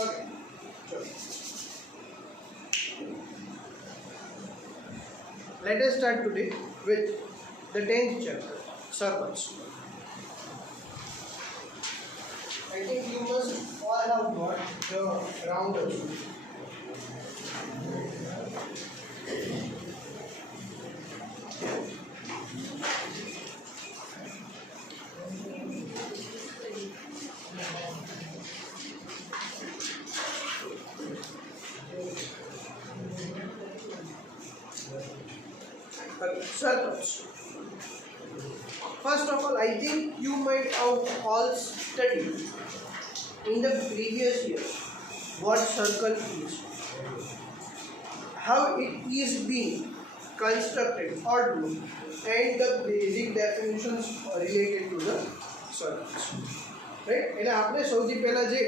Okay. Sure. Let us start today with the 10th chapter, circles. I think you must all have got the rounders. Circles. First of all, I think you might have all studied in the previous year what circle is, how it is being constructed or do, and the basic definitions related to the circles. Right? એટલે આપણે સૌથી પહેલા જે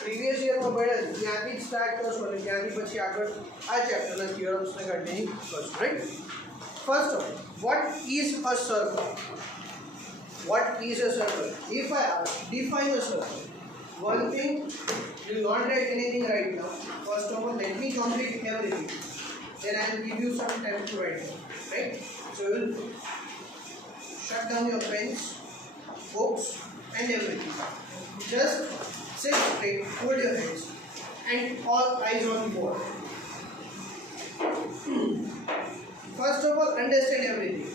previous યરમાં ભણ્યા છે ત્યાંથી જ start કરશું અને ત્યાંથી પછી આગળ આ ચેપ્ટરના થિયરમ્સને કન્ટિન્યુ કરશું. Right? First of all, what is a circle? What is a circle? If I define a circle, one thing, you will not write anything right now. First of all, let me complete everything. Then I will give you some time to write it. Right? So you will shut down your pens, books, and everything. Just sit straight, hold your hands, and all eyes on the board. First of all, understand everything.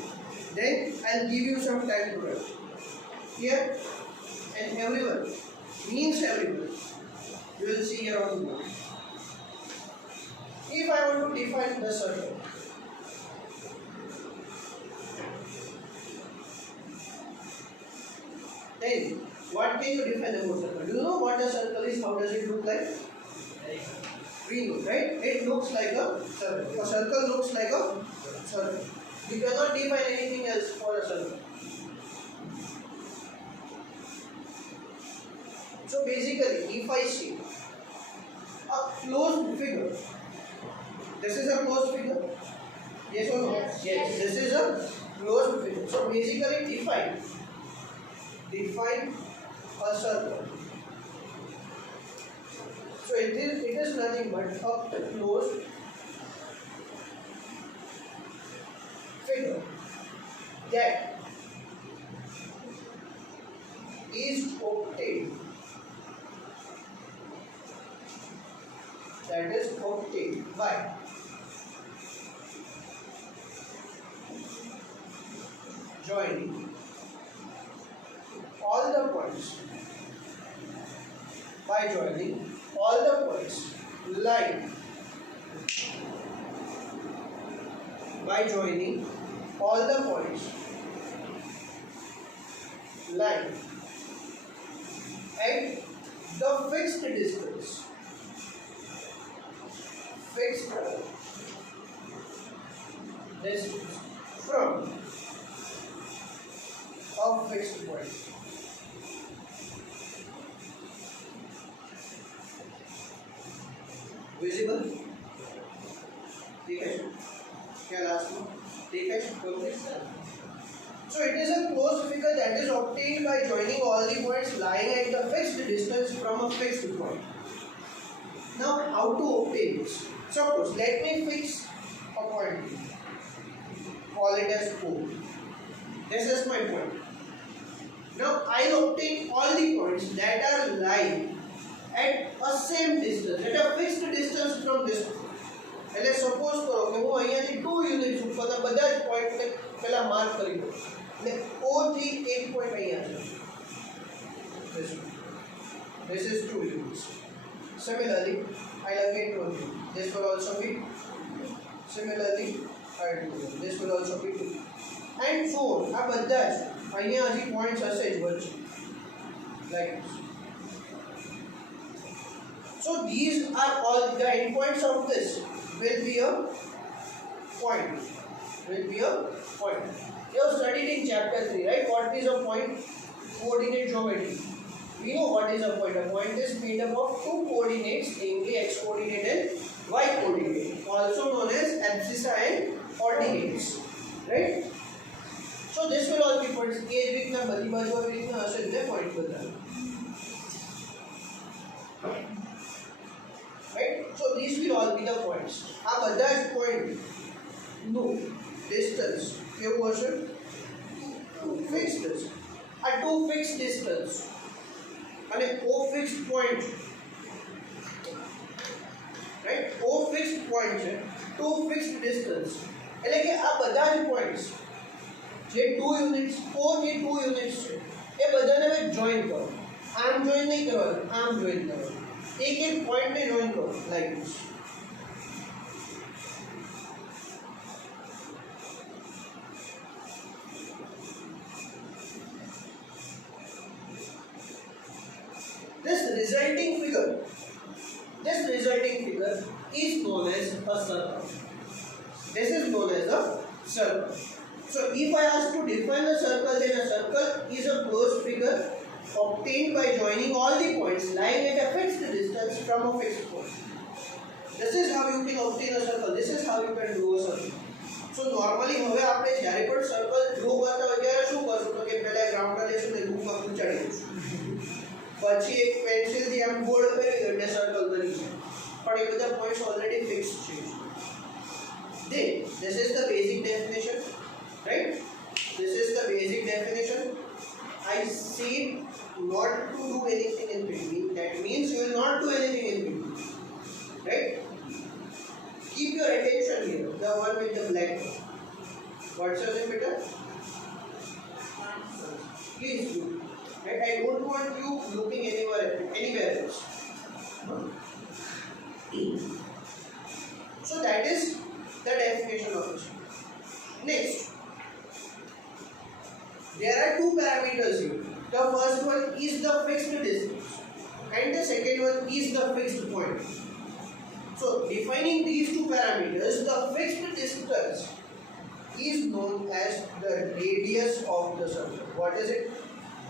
Then I'll give you some time to write. Here and everyone means everyone. You will see here on the board. If I want to define the circle, then what can you define the circle? Do you know what a circle is? How does it look like? We know, right? It looks like a circle. A circle looks like a circle. You cannot define anything else for a circle. So basically, if I see a closed figure, this is a closed figure. Yes or no? Yes. This is a closed figure. So basically, define a circle. So it is nothing but a closed figure that is obtained. That is obtained by joining all the points. By joining all the points line. By joining all the points line at the fixed distance. Fixed distance from a fixed point. Visible? ठीक है? क्या last one? ठीक है? So it is a closed figure that is obtained by joining all the points lying at the fixed distance from a fixed point. Now, how to obtain this? Suppose, let me fix a point. Call it as O. This is my point. Now, I obtain all the points that are lying at a same distance, at a fixed distance from this point. એટલે suppose કરો કે હું અહીંયાથી 2 units ઉપરના બધા જ પોઈન્ટને પહેલા માર્ક કરી દઉં એટલે O થી એક પોઈન્ટ અહીંયા છે. This is 2 units. Similarly, I locate 1 unit. This will also be. Similarly, I do this will also be 2. And so on. આ બધા જ અહીંયા હજી પોઈન્ટ્સ હશે જ વચ્ચે. Like this. So these are all the endpoints of this will be a point. Will be a point. You have studied in chapter 3, right? What is a point? Coordinate geometry. We know what is a point. A point is made up of two coordinates, namely x coordinate and y coordinate, also known as abscissa and ordinates. Right? So this will all be points. A રીતના બધી બાજુ આવી રીતના હશે એટલે point બતાવે. all be the points. આ બધા જ point નું distance કેવું હશે? fixed હશે. આ two fixed distance અને o fixed point, right? o fixed point છે, two fixed distance એટલે કે આ બધા જ points જે 2 યુનિટ્સ o જે 2 યુનિટ્સ છે એ બધાને હવે જોઈન કરો. આમ જોઈન નહીં કરવાનું, આમ જોઈન કરવાનું. એક એક પોઈન્ટને જોઈન કરો like this. This resulting figure is known as a circle. This is known as a circle. So if I ask to define a circle, then a circle is a closed figure obtained by joining all the points lying at a fixed distance from a fixed point. This is how you can obtain a circle. This is how you can do a circle. So normally હવે આપણે જ્યારે પણ circle draw કરતા હોય ત્યારે શું કરશું તો કે પહેલા ગ્રાઉન્ડર લેશું ને બુકમાં પૂંચાડી દઈશું, પછી એક પેન્સિલથી આમ બોર્ડ કરી દો એટલે સર્કલ બની જાય. પણ એ બધા પોઈન્ટ્સ ઓલરેડી ફિક્સ છે. Then this is the basic definition, right? This is the basic definition. I said not to do anything in between. That means you will not do anything in between, right? Keep your attention here, the one with the black. What's your name, beta? Please do. Right? I don't want you looking anywhere else. So that is the definition of it. Next, there are two parameters here. The first one is the fixed distance and the second one is the fixed point. So defining these two parameters, the fixed distance is known as the radius of the circle. What is it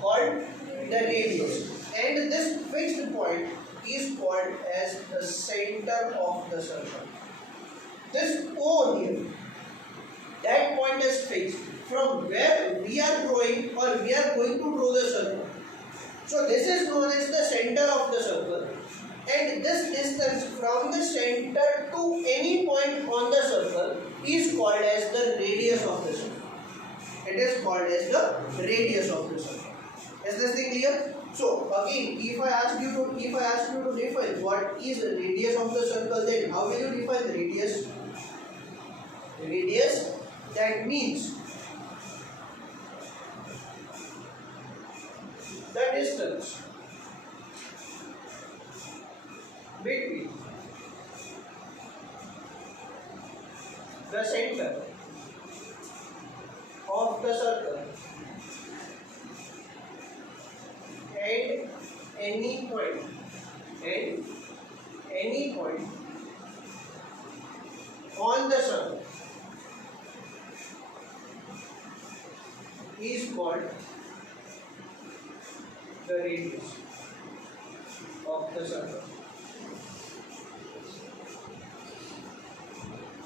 called? The radius. And this fixed point is called as the center of the circle. This O here, that point is fixed from where we are drawing or we are going to draw the circle. So this is known as the center of the circle, and this distance from the center to any point on the circle is called as the radius of the circle. It is called as the radius of the circle. Is this thing clear? So again, if I ask you to define what is the radius of the circle, then how will you define the radius? Radius, that means the distance between the center of the circle and any point on the circle is called the radius of the circle.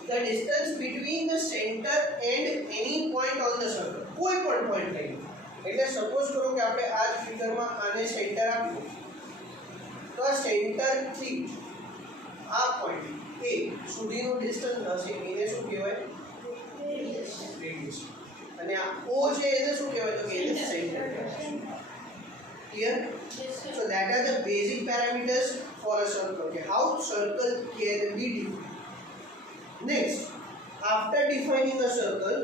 The distance between the center and any point on the circle. कोई पण point नहीं. એટલે suppose કરો કે આપણે આ ફિગરમાં આને centre આપ્યું, તો આ સેન્ટર થી આ પોઈન્ટ A સુધીનું ડિસ્ટન્સ હશે એને શું કહેવાય? રેડિયસ. અને આ O છે એને શું કહેવાય? તો કે એને સેન્ટર કહેવાય. Clear? So that are the basic parameters for a circle. Okay, how circle can be defined. Next, after defining a circle,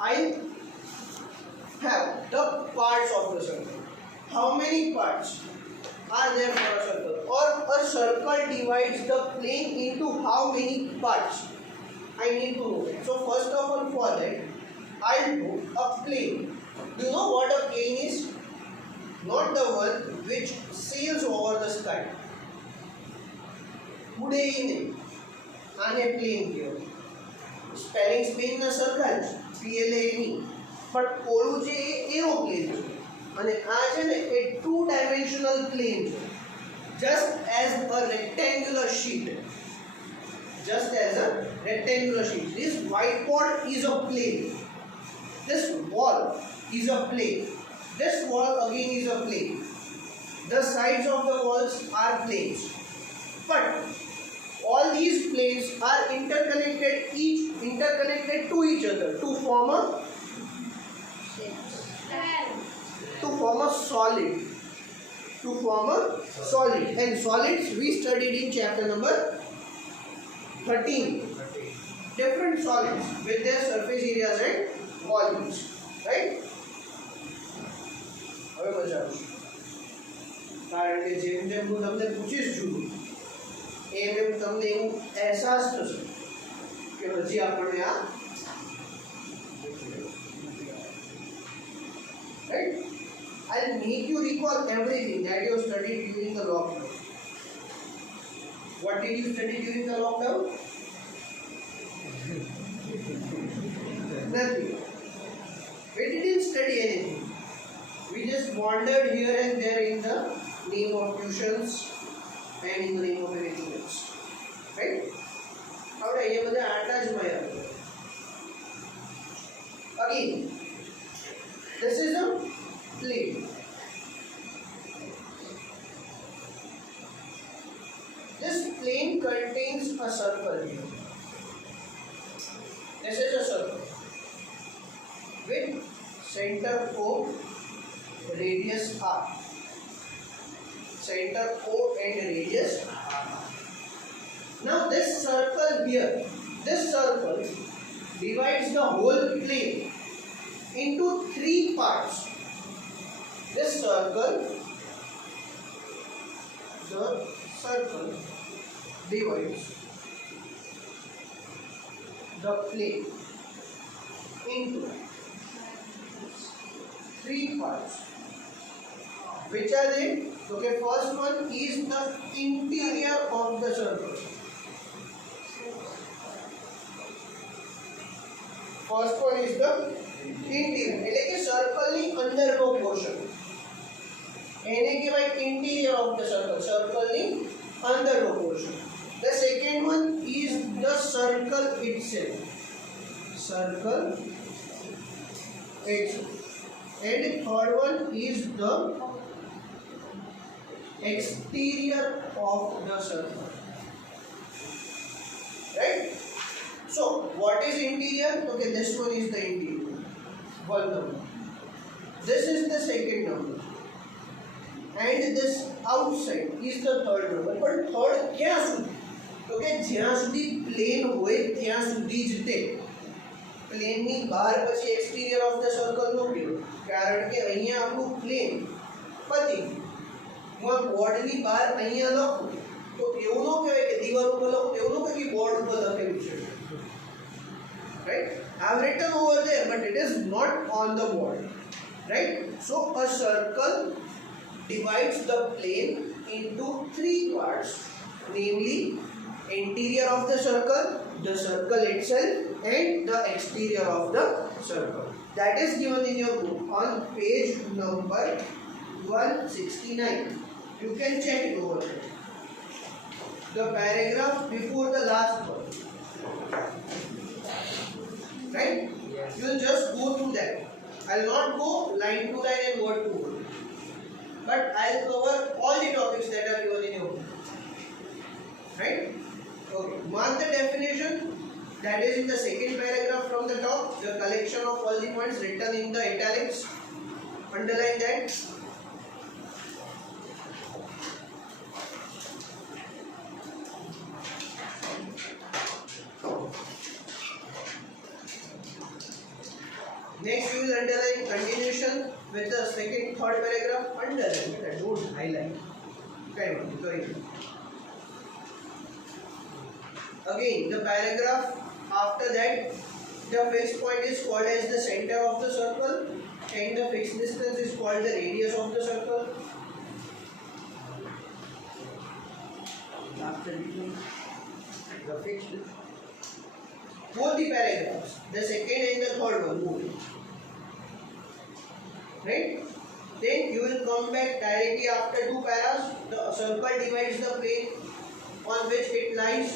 I have the parts of the circle. How many parts are there for a circle? Or a circle divides the plane into how many parts? I need to know that. So first of all, for that, I'll do a plane. Do you know what a plane is? Not the one which sails over the sky. ઉડે ઈ નહીં, આને plane કહેવાય. Spelling સ્પેનના સરખા જ, PLANE, પણ ઓલું છે એ aeroplane છે અને આ છે ને એ 2-dimensional plane છે. Just as a rectangular sheet. This whiteboard is a plane. This wall is a plane. This wall again is a plane. the sides of the walls are planes, but all these planes are interconnected to each other to form a solid. And solids we studied in chapter number 13. Different solids with their surface areas and volumes, right? હવે મજા આવશે કારણ કે જેમ જેમ હું તમને પૂછીશ છું એમ એમ તમને એવું અહેસાસ થશે કે હજી આપણને આ right? I'll make you recall everything that you studied during the lockdown. What did you study during the lockdown? Nothing. We didn't study anything. We just wandered here and there in the name of tuitions and in the name of anything else. Right? હવે એ બધા આટલા જ માયા. Again, this is a plane. This plane contains a circle here. This is a circle with center O, radius R. Center O and radius R. Now this circle here, this circle divides the whole plane into 3 parts. This circle, the circle divides the plane into 3 parts. Which are they? Okay, first one is the interior of the circle. First one is the interior. એટલે કે circle ની અંદરનો portion. એને કહેવાય interior of the circle. Circle ની અંદરનો portion. The second one is the circle itself. Circle itself. And the third one is the exterior of the circle. Right? So, what is interior? Okay, this one is the interior. One number. This is the second number. And this outside is the third number. But third क्या सुधी? Okay, જ્યાં સુધી plane હોય ત્યાં સુધી જ તે. Plane ની બહાર પછી exterior of the circle નો કયો. કારણ કે અહીંયા આપણું plane પતી. હું આ બોર્ડ ની બહાર અહીંયા લખું તો એવું ન કહેવાય કે દીવાલ ઉપર લખું એવું ન કહેવાય કે બોર્ડ ઉપર લખેલું છે. Right? I have written over there, but it is not on the board. Right? So a circle divides the plane into 3 parts, namely interior of the circle itself, and the exterior of the circle. That is given in your book on page number 169. You can check it over there. The paragraph before the last one. Right? Yes. You will just go through that. I will not go line to line and word to word, but I will cover all the topics that are given in your book. Right? Okay. Mark the definition. That is in the second paragraph from the top. The collection of all the points written in the italics. Underline that. Next, you will underline continuation with the second, third paragraph. Underline it. Don't highlight. Okay, sorry. Again, the paragraph after that, the fixed point is called as the center of the circle, and the fixed distance is called the radius of the circle. After the fixed, both the paragraphs, the second and the third one, both. Right? Then you will come back directly after 2 paras. The circle divides the plane on which it lies.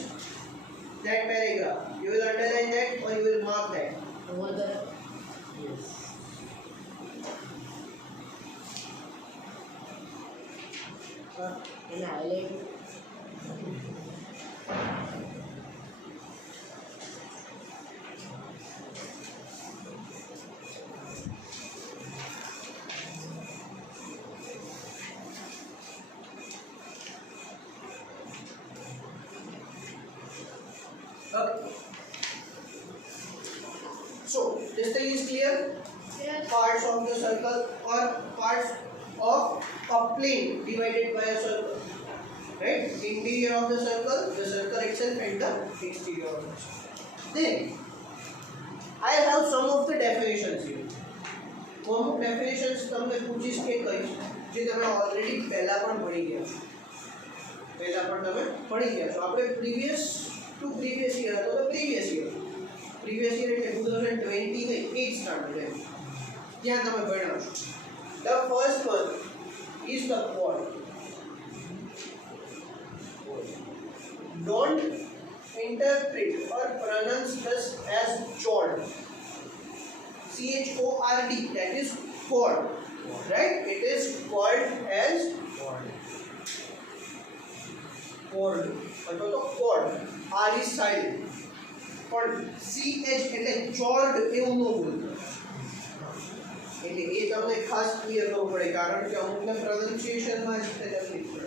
That paragraph, you will underline that or you will mark that. Over the yes. એને highlight So this thing is clear. Parts of the circle or parts of a plane divided by a circle, right? Interior of the circle itself, and the exterior of the circle. Then I have some of the definitions here. અમુક definitions તમને પૂછીશ કે કહીશ જે તમે already પહેલા પણ ભણી ગયા છો. આપણે previous to previous year હતો તો previous year એટલે 2020 ને 8 સ્ટાન્ડર્ડ એમ ત્યાં તમે ભણ્યા છો. The first one is the chord. Don't interpret or pronounce this as chord. CHORD, that is chord, right? It is called as chord. Chord. R is silent. Chord. CH એટલે chord એવું ન બોલવું. એટલે એ તમને ખાસ ક્લિયર કરવું પડે કારણ કે અમુકને પ્રોનાઉન્સિએશનમાં જ તકલીફ પડે.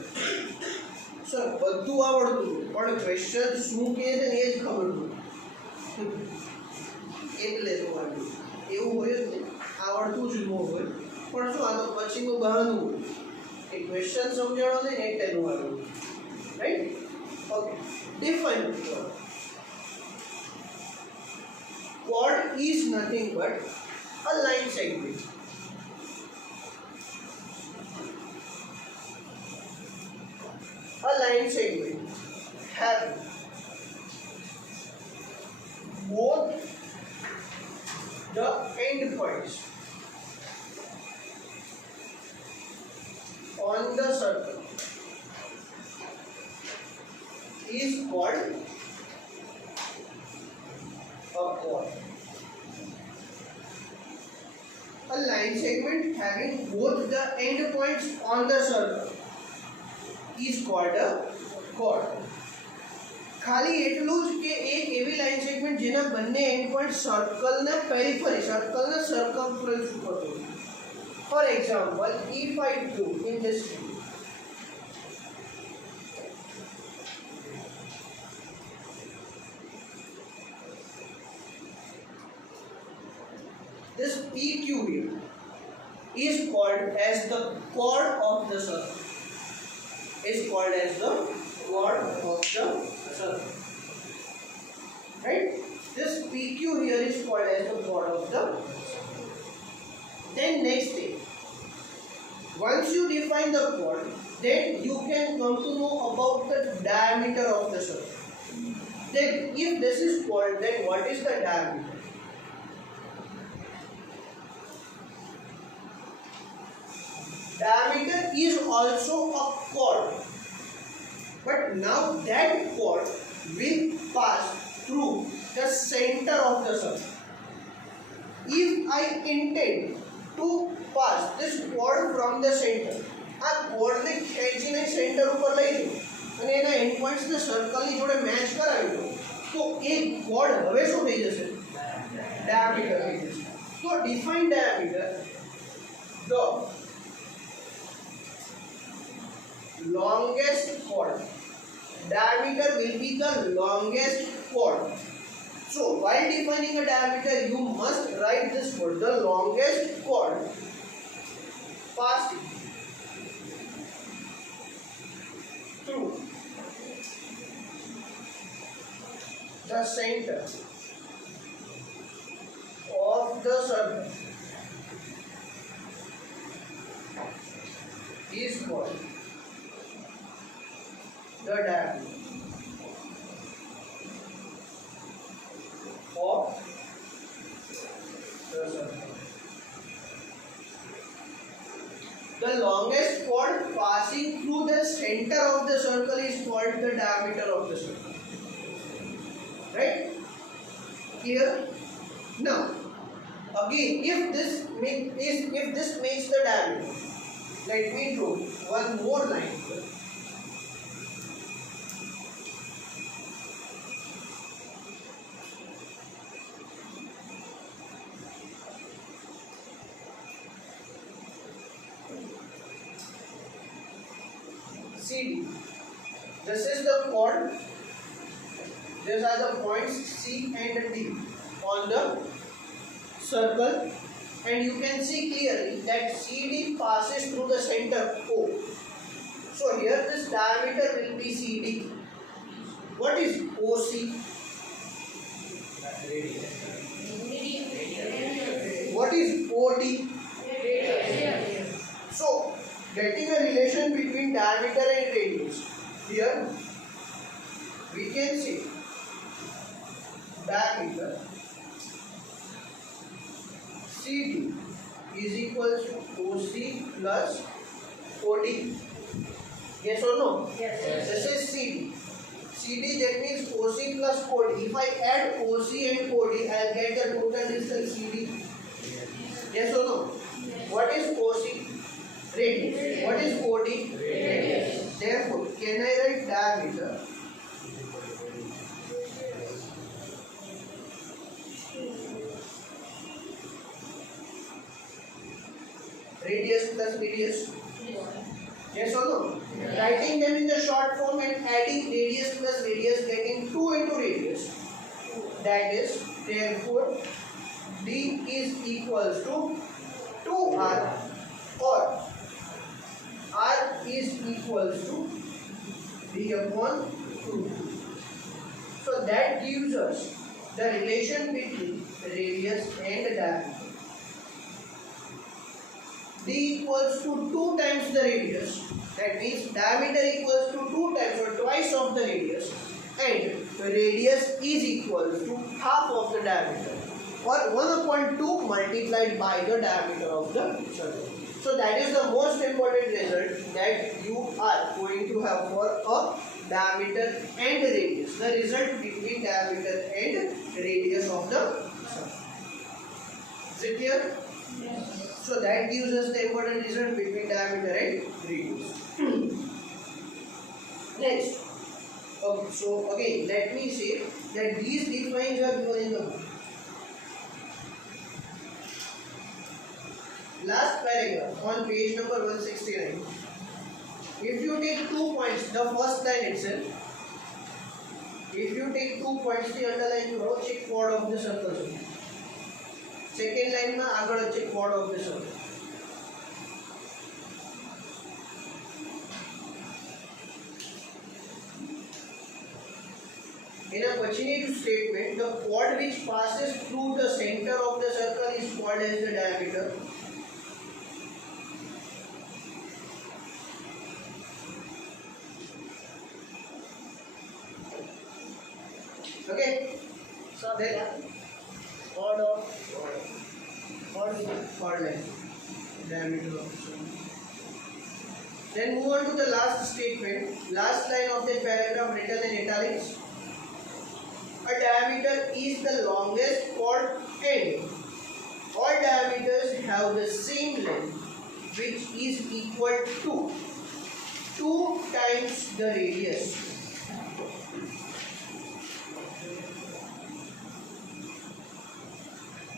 સર બધું આવડતું પણ ક્વેશ્ચન શું કહે છે ને એ જ ખબર નથી એટલે જોવાનું એવું હોય જ નહીં. આવડતું જ ન હોય પણ શું આ તો પછીનું બહાનું એ ક્વેશ્ચન સમજાણો ને એટલે નું આવ્યું, right? Okay, define chord. Chord is nothing but a line segment. A line segment having both the end points on the circle is called a chord. A line segment having both the end points on the circle is called a chord. ખાલી એટલું જ કે એક એવી line segment જેના બંને end point સર્કલના periphery સર્કલના circumference ઉપર હોય. For example, if I do in this PQ here is called as the chord of the circle. Is called as the chord of the circle. Right? This PQ here is called as the chord of the circle. Then next thing, once you define the chord, then you can come to know about the diameter of the circle. Then if this is chord, then what is the diameter? Diameter is also a chord, but now that chord will pass through the center of the circle. If I intend to pass this chord from the center, આ chord ને ખેંચીને centre ઉપર લઈ જાઉં અને એના and points ને સર્કલની જોડે મેચ કરાવી દઉં તો એ chord હવે શું થઈ જશે? ડાયામીટર થઈ જશે. તો define diameter, the longest chord. Diameter will be the longest chord. So while defining a diameter, you must write this word, the longest chord passing through the center of the circle is called the diameter of the circle. The longest chord passing through the center of the circle is called the diameter of the circle. Right? Clear? Now, again, if this makes the diameter, let me draw one more line. CD. This is the chord. These are the points C and D on the circle, and you can see clearly that CD passes through the center O. So here this diameter will be CD. What is OC? What is OD? So getting a relation between diameter and radius, here we can see diameter CD is equal to OC plus OD. Yes or no? Yes. This is CD. CD, that means OC plus OD. If I add OC and OD, I will get the total distance CD. Yes or no? What is OC? Radius. What is OD? Radius. Therefore, can I write diameter radius plus radius? Yes or no? Yes. Writing them in the short form and adding radius plus radius, getting 2 into radius. That is, therefore, D is equals to 2R, or R is equals to D upon 2. So that gives us the relation between radius and diameter. D equals to 2 times the radius. That means diameter equals to 2 times or twice of the radius, and the radius is equal to half of the diameter, or 1 upon 2 multiplied by the diameter of the circle. So that is the most important result that you are going to have for a diameter and radius. The result between diameter and radius of the circle. Is it clear? Yes. So that gives us the important result between diameter and radius. Next. Okay, so again, let me say that these defines are given in the book. Last paragraph on page number 169. If you take 2 points, the first line itself, if you take 2 points, the underline you have check chord of the circle. Second line में आगे अच्छे chord of the circle. In a continuous statement, the chord which passes through the center of the circle is called as the diameter. Okay. So Then chord line, diameter of the circle. Then move on to the last statement, last line of the paragraph written in italics. A diameter is the longest chord and all diameters have the same length, which is equal to 2 times the radius.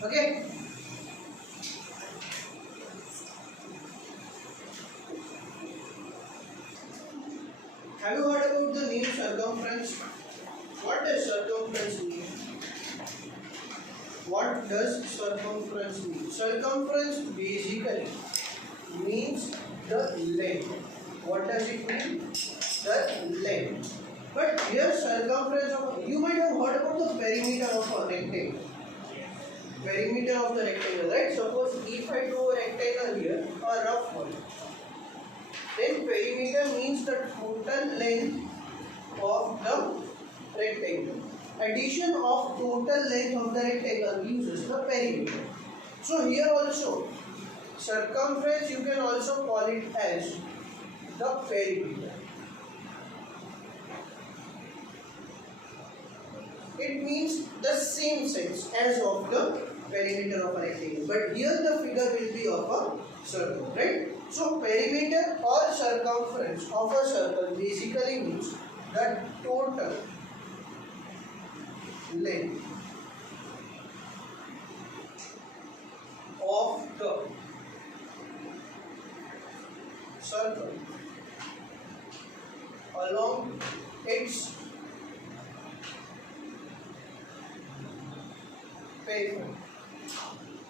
Okay. Have you heard about the name circumference? What does circumference mean? What does circumference mean? Circumference basically means the length. What does it mean? The length. But here circumference of, you might have heard about the perimeter of a rectangle. Perimeter of the rectangle, right? Suppose if I draw a rectangle here, a rough one, then perimeter means the total length of the rectangle. Addition of total length of the rectangle gives us the perimeter. So here also, circumference you can also call it as the perimeter. It means the same sense as of the perimeter of a rectangle, but here the figure will be of a circle, right? So perimeter or circumference of a circle basically means the total length of the circle along its periphery.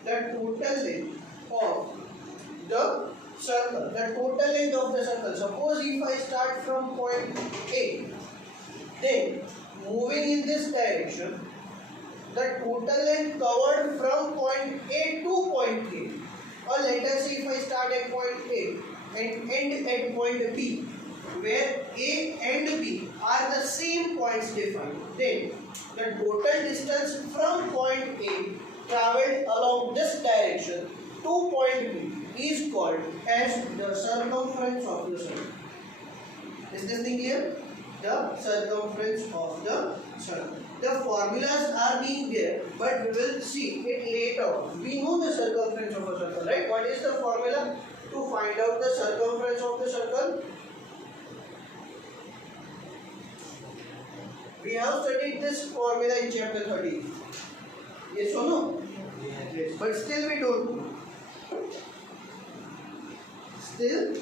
The total length of the circle. The total length of the circle. Suppose if I start from point A, then moving in this direction, the total length covered from point A to point A, or let us say if I start at point A and end at point B, where A and B are the same points defined, then the total distance from point A travelled along this direction to point B is called as the circumference of the circle. Is this thing clear? The circumference of the circle. The formulas are being there, but we will see it later on. We know the circumference of a circle, right? What is the formula to find out the circumference of the circle? We have studied this formula in chapter 30. Yes or no? Yes. But still we don't know. Still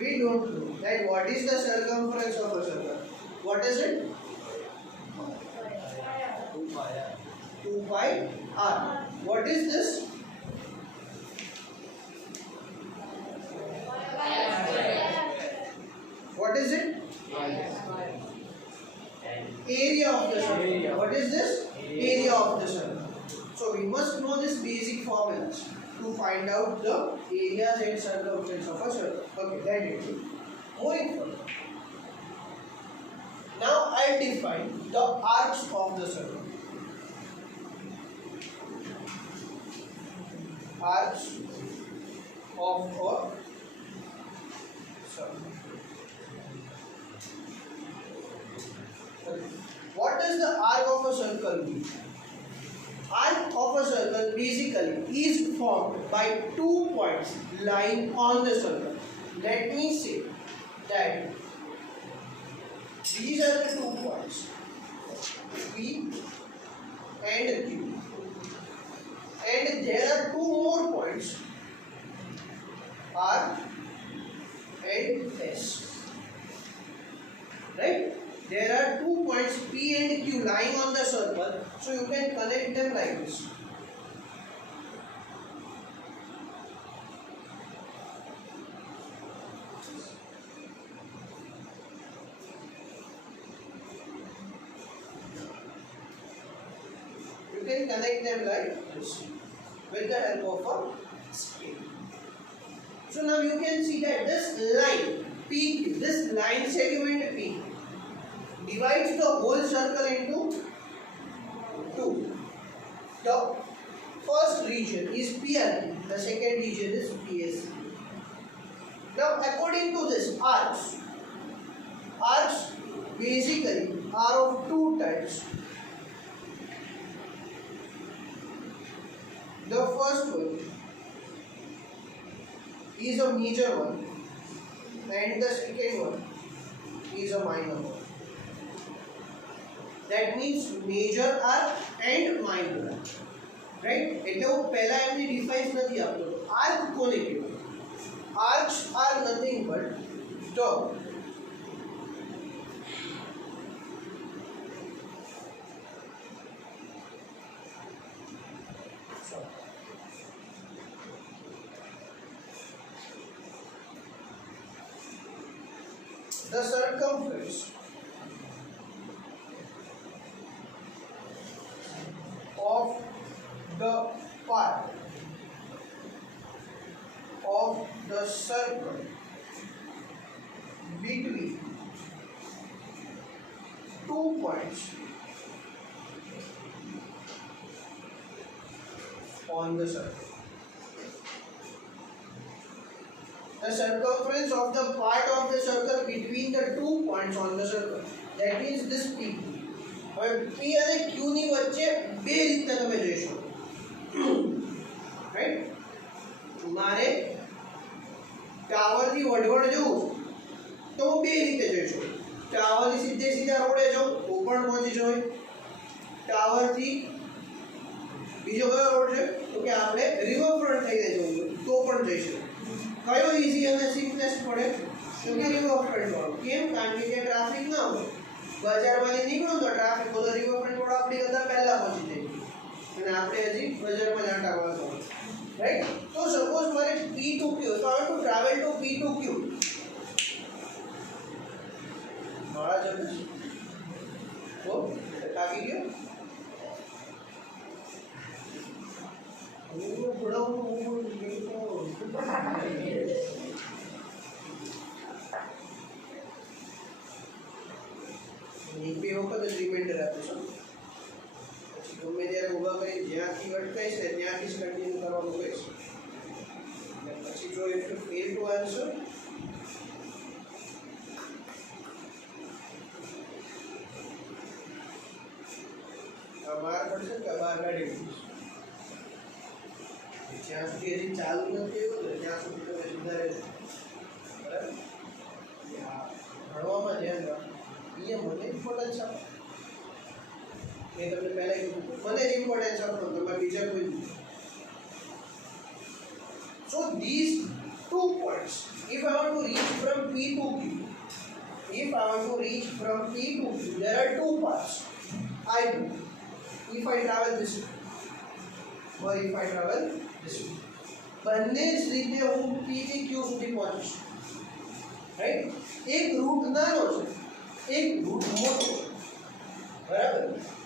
we don't know that what is the circumference of a circle. What is it? 2 pi r. What is this? What is it? Area of the circle. What is this? Area of the circle. So we must know this basic formulas to find out the areas and circumference of a circle. Okay, that is it. Moving forward. Now I define the arcs of the circle. Arcs of a circle. What does the arc of a circle mean? Arc of a circle basically is formed by 2 points lying on the circle. Let me say that these are the 2 points, P and Q, and there are 2 more points, R and S. Right? There are 2 points P and Q lying on the circle, so you can connect them like this. You can connect them like this with the help of a scale. So now you can see that this line PQ, this line segment P, divides the whole circle into 2. The first region is PRQ, the second region is PSQ. Now according to this, arcs basically are of 2 types. The first one is a major one and the second one is a minor one. That means major arc and minor arc. Right? એટલે હું પહેલા એમની defines નથી આપતો. Arc કોને કહેવાય? Arcs are nothing but the circumference of the part of the circle between 2 points on the circle. The circumference of the part of the circle between the 2 points on the circle. That means this P. હવે P અને Q ની વચ્ચે બે રીતના તમે જોઈ શકો. Right? મારે ટાવર થી વડવડ જવું તો હું બે રીતે જઈ શકું. ટાવર થી સીધે સીધા રોડે જાઉં તો પણ પહોંચી જવાય. ટાવર થી બીજો કયો રોડ છે તો કે આપણે રિવરફ્રન્ટ થઈને જવું તો પણ જઈ શકીએ. કયો ઈઝી અને સિમ્પલેસ્ટ પડે? क्योंकि રિવરફ્રન્ટ વાળું કેમ કારણ કે ત્યાં ટ્રાફિક ના હોય બજારમાંથી નીકળો તો ટ્રાફિક બધો રિવરફ્રન્ટ વાળો આપણી કરતા પહેલા પહોંચી જાય અને આપણે હજી બજારમાં જ આંટા મારતા હોય રાઈટ તો સપોઝ મારે P to Q so I want to travel to P to Q મારા જવું તો થાકી ગયો થોડા એક બે વખત જ રિમાઇન્ડર આપીશું પછી ગમે ત્યારે ઊભા કરી જ્યાંથી અટકાઈશ ને ત્યાંથી જ કન્ટિન્યુ કરવાનું કહીશ અને પછી જો if you fail to answer આ માર પડશે કે બહાર કાઢી મૂકીશ જ્યાં સુધી હજી ચાલુ નથી એવું ને ત્યાં સુધી તમે સુધારે બરાબર ભણવામાં ધ્યાન રાખો ये મને ઇમ્પોર્ટન્સ આપો મેં તમને પહેલા કીધું મને જ ઇમ્પોર્ટન્સ આપો તમારે બીજા કોઈ સો these 2 points if I want to reach from P to Q if I want to reach from P to Q there are 2 paths I do if I travel this way or if I travel this way બંને જ રીતે હું P થી Q સુધી પહોંચીશ right એક route નાનો છે एक रूट मोटो बराबर